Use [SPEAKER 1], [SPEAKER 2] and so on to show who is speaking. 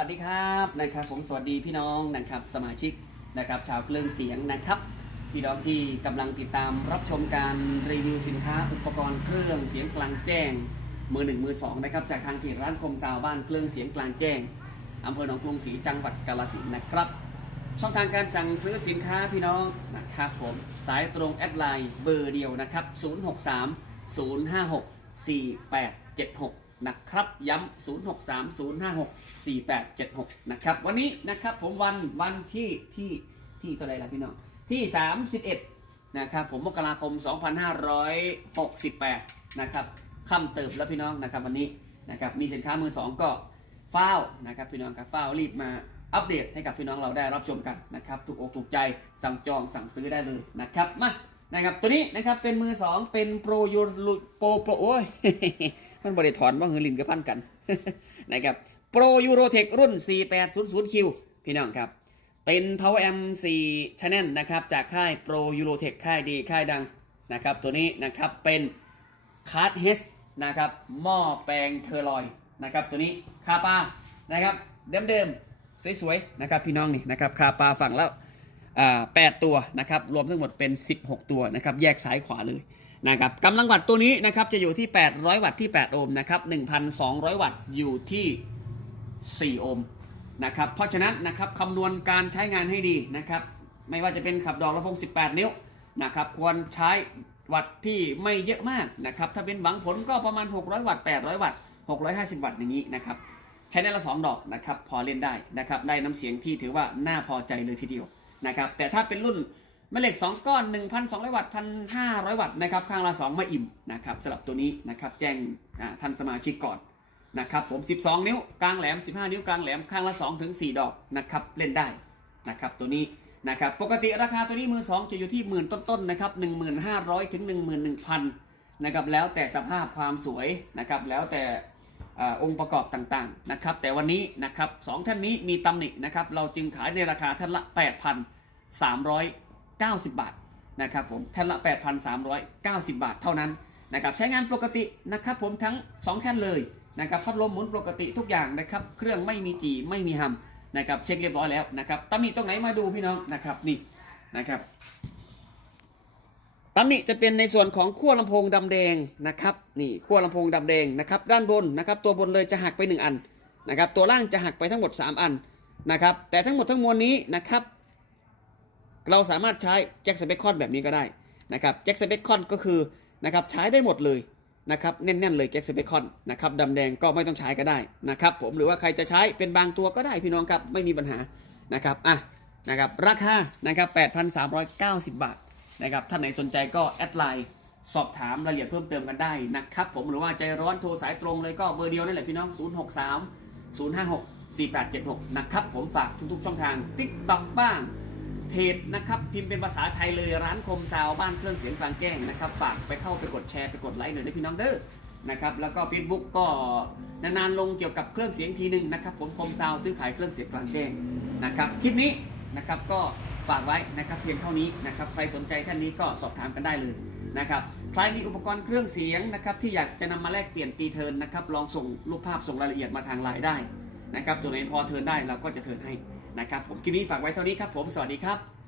[SPEAKER 1] ัสดีครับนะครับ ผมสวัสดีพี่น้องนะครับสมาชิกนะครับชาวเครื่องเสียงนะครับ พี่น้องที่กำลังติดตามรับชมการรีวิวสินค้าอุปกรณ์เครื่องเสียงกลางแจ้ง มือหนึ่งมือสองนะครับจากทางเพจร้านคมซาวบ้านเครื่องเสียงกลางแจ้งอำเภอหนองกรุงศรีจังหวัดกาฬสินธุ์นะครับ ช่องทางการสั่งซื้อสินค้าพี่น้องนะครับผมสายตรงแอดไลน์เบอร์เดียวนะครับ 063 056 4876 นะครับย้ำ 063 056 4876 นะครับ วันนี้นะครับผมวันวันที่ที่ที่เท่าไรล่ะพี่น้อง ที่ 31 นะครับผมมกราคม 2568 นะครับค่ำเติบแล้วพี่น้องนะครับวันนี้นะครับมีสินค้ามือสองก็ฟ้านะครับพี่น้องครับฟ้ารีบมาอัปเดตให้กับพี่น้องเราได้รับชมกันนะครับถูกอกถูกใจสั่งจองสั่งซื้อได้เลยนะครับมา นะครับตัวนี้นะครับเป็นมือสองเป็นโปรยูรุโปรโปรโอ้ยมันบริถอนว่าเฮลินกับพันกันนะครับโปรยูโรเทครุ่น 4800Q พี่น้องครับ เป็น Power Amp 4 Channel นะครับจากค่าย Pro Eurotech ค่ายดีค่ายดังนะครับตัวนี้นะครับเป็นคาร์ดเฮสนะครับหม้อแปลงเทอร์ลอยนะครับตัวนี้คาปานะครับเดิมๆสวยๆนะครับพี่น้องนี่นะครับคาปาฝั่งแล้ว 8 ตัวนะครับรวมทั้งหมดเป็น 16 ตัวนะครับแยกซ้ายขวาเลยนะครับกำลังวัตต์ตัวนี้นะครับจะอยู่ที่ 800 วัตต์ที่ 8 โอห์มนะครับ1,200 วัตต์อยู่ที่ 4 โอห์มนะครับเพราะฉะนั้นนะครับคำนวณการใช้งานให้ดีนะครับไม่ว่าจะเป็นขับดอกลำโพง 18 นิ้วนะครับควรใช้วัตต์ที่ไม่เยอะมากนะครับถ้าเป็นหวังผลก็ประมาณ 600 วัตต์ 800 วัตต์ 650 วัตต์อย่างนี้นะครับใช้ได้ละ 2 ดอกนะครับพอเล่นได้นะครับได้น้ำเสียงที่ถือว่าน่าพอใจเลยทีเดียว นะครับแต่ถ้าเป็นรุ่นแม่เหล็ก 2 ก้อน 1,200 วัตต์ 1,500 วัตต์นะครับข้างละ 2 มาอิ่มนะครับสำหรับตัวนี้นะครับแจ้งท่านสมาชิกก่อนนะครับผม 12 นิ้วกลางแหลม 15 นิ้วกลางแหลมข้างละ 2 ถึง 4 ดอกนะครับเล่นได้นะครับตัวนี้นะครับปกติราคาตัวนี้มือ 2 จะอยู่ที่หมื่นต้นๆนะครับ1,500 ถึง 11,000นะครับแล้วแต่สภาพความสวยนะครับแล้วแต่ องค์ประกอบต่างๆนะครับ แต่วันนี้นะครับสองท่านนี้มีตำหนินะครับ เราจึงขายในราคาท่านละ 8,390 บาทนะครับผมท่านละ 8,390 บาทเท่านั้นนะครับ ใช้งานปกตินะครับผมทั้ง2แท่นเลยนะครับพัดลมหมุนปกติทุกอย่างนะครับ เครื่องไม่มีจีไม่มีฮัมนะครับ เช็คเรียบร้อยแล้วนะครับตำหนิตรงไหนมาดูพี่น้องนะครับนี่นะครับ ตำหนิจะเป็นในส่วนของขั้วลำโพงดำแดงนะครับนี่ขั้วลำโพงดำแดงนะครับด้านบนนะครับตัวบนเลยจะหักไป 1 อันนะครับตัวล่างจะหักไปทั้งหมด 3 อันนะครับแต่ทั้งหมดทั้งมวลนี้นะครับเราสามารถใช้แจ็คสเปคคอนแบบนี้ก็ได้นะครับแจ็คสเปคคอนก็คือนะครับใช้ได้หมดเลยนะครับแน่นๆเลยแจ็คสเปคอนนะครับดำแดงก็ไม่ต้องใช้ก็ได้นะครับผมหรือว่าใครจะใช้เป็นบางตัวก็ได้พี่น้องครับไม่มีปัญหานะครับอะนะครับราคานะครับ8,390 บาท นะครับท่านไหนสนใจก็แอดไลน์สอบถามรายละเอียดเพิ่มเติมกันได้นะครับผมหรือว่าใจร้อนโทรสายตรงเลยก็เบอร์เดียวนั่นแหละพี่น้อง 063 056 4876 นะครับ ผมฝากทุกๆ ช่องทาง TikTok บ้าง เพจนะครับ พิมพ์เป็นภาษาไทยเลยร้านคมซาวบ้านเครื่องเสียงกลางแจ้งนะครับ ฝากไปเข้าไปกดแชร์ไปกดไลค์หน่อยนะพี่น้องเด้อนะครับแล้วก็ Facebook ก็นานๆลงเกี่ยวกับเครื่องเสียงทีหนึ่งนะครับผมคมซาวซื้อขายเครื่องเสียงกลางแจ้งนะครับคลิปนี้นะครับก็ ฝากไว้นะครับเพียงเท่านี้นะครับใครสนใจท่านนี้ก็สอบถามกันได้เลยนะครับใครมีอุปกรณ์เครื่องเสียงนะครับที่อยากจะนำมาแลกเปลี่ยนตีเทินนะครับลองส่งรูปภาพส่งรายละเอียดมาทางไลน์ได้นะครับตัวไหนพอเทินได้เราก็จะเทินให้นะครับผมคลิปนี้ฝากไว้เท่านี้ครับผมสวัสดีครับ